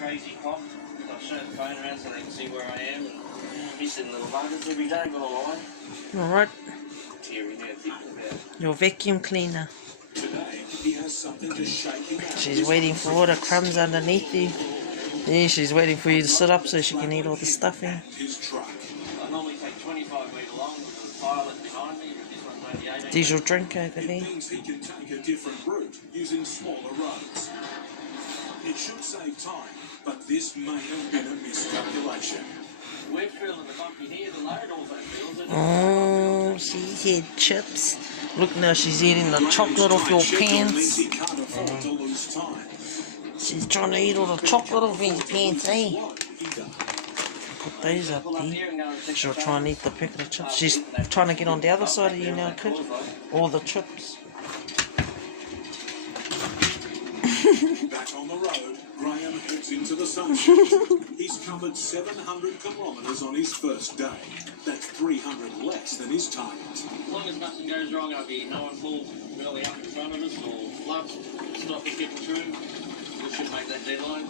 crazy cop. I'll show the phone around so they can see where I am. He's sitting little muggers every day, got a line. Alright. Teary now thinking about Your vacuum cleaner. Today, he has something to shake him out. She's waiting for all the crumbs underneath you. Yeah, she's waiting for you to sit up so she can eat all the stuffing. His truck. I normally take 25 metre long with the pilot behind me. This one's only 18. Diesel drink over there. It means he can take a different route using smaller roads. It should save time, but this may have been a miscalculation. We're feeling the bumpy here, the load also feels it. Oh, she's had chips. Look now, she's eating the chocolate off your pants. He can't afford to lose time. She's trying to eat all the chocolate off his pants, eh? What he does. Put those up there. She'll try and eat the packet of chips. She's trying to get on the other side of you now, kid. All the chips. Back on the road, Graham heads into the sunshine. He's covered 700 kilometres on his first day. That's 300 less than his target. As long as nothing goes wrong up here, no one pulls really up in front of us or floods, stop us getting through. We should make that deadline.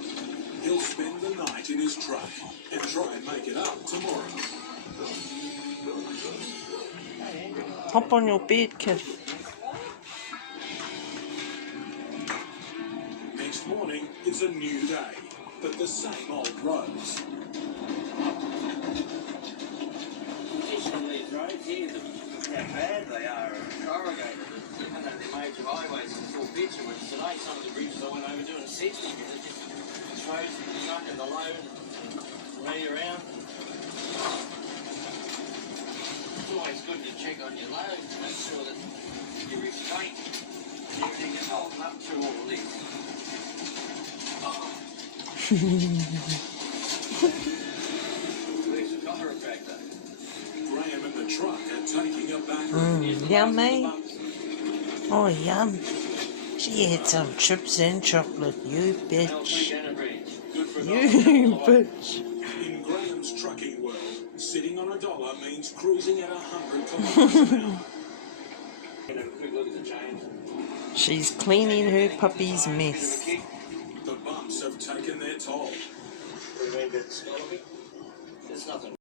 He'll spend the night in his truck and try and make it up tomorrow. Hop on your bed, kid. Next morning, it's a new day, but the same old roads. Just on these roads here, how bad they are corrugated. Even though they're major highways in full picture, which today some of the bridges I went over doing 60 because it just throws the truck and the load and lay around. It's always good to check on your load to make sure that your restraint and everything is holding up through all of this. There's a chiropractor. Graham and the truck are taking a back. Yummy. Oh, yum. She had some chips and chocolate, you bitch. You bitch. In Graham's trucking world, sitting on $1 means cruising at 100 kilometres an hour. She's cleaning her puppy's mess. The bumps have taken their toll. There's nothing.